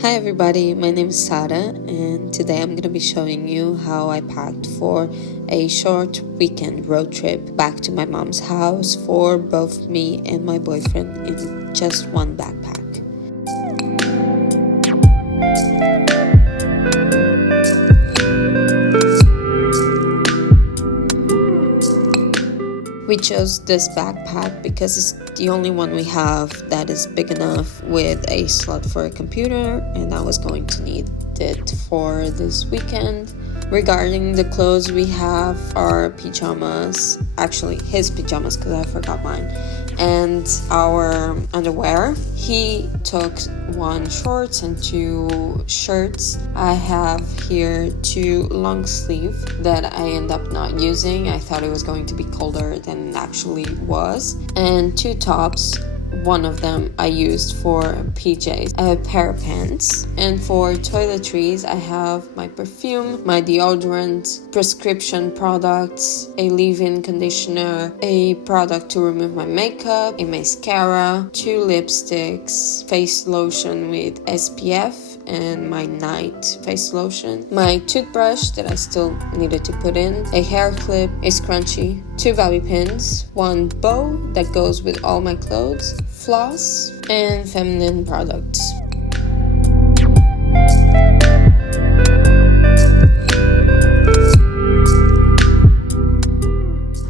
Hi everybody, my name is Sara and today I'm going to be showing you how I packed for a short weekend road trip back to my mom's house for both me and my boyfriend in just one backpack. We chose this backpack because it's the only one we have that is big enough with a slot for a computer, and I was going to need it for this weekend. Regarding the clothes, we have our pajamas, actually his pajamas because I forgot mine, and our underwear. He took one shorts and two shirts. I have here two long sleeve that I end up not using. I thought it was going to be colder than it actually was. And two tops. One of them I used for PJs, a pair of pants. And for toiletries, I have my perfume, my deodorant, prescription products, a leave-in conditioner, a product to remove my makeup, a mascara, two lipsticks, face lotion with SPF, and my night face lotion, my toothbrush that I still needed to put in, a hair clip, a scrunchie, two bobby pins, one bow that goes with all my clothes, floss, and feminine products.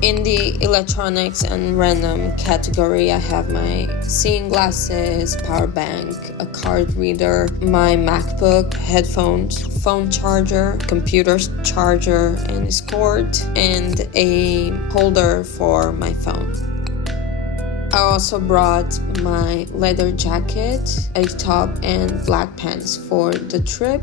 In the electronics and random category, I have my seeing glasses, power bank, a card reader, my MacBook, headphones, phone charger, computer charger and its cord, and a holder for my phone. I also brought my leather jacket, a top, and black pants for the trip.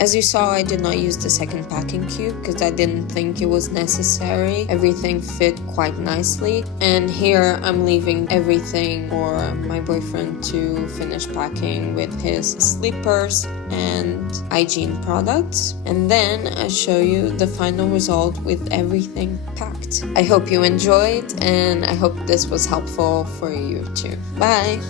As you saw, I did not use the second packing cube because I didn't think it was necessary. Everything fit quite nicely. And here I'm leaving everything for my boyfriend to finish packing with his sleepers and hygiene products. And then I show you the final result with everything packed. I hope you enjoyed and I hope this was helpful for you too. Bye!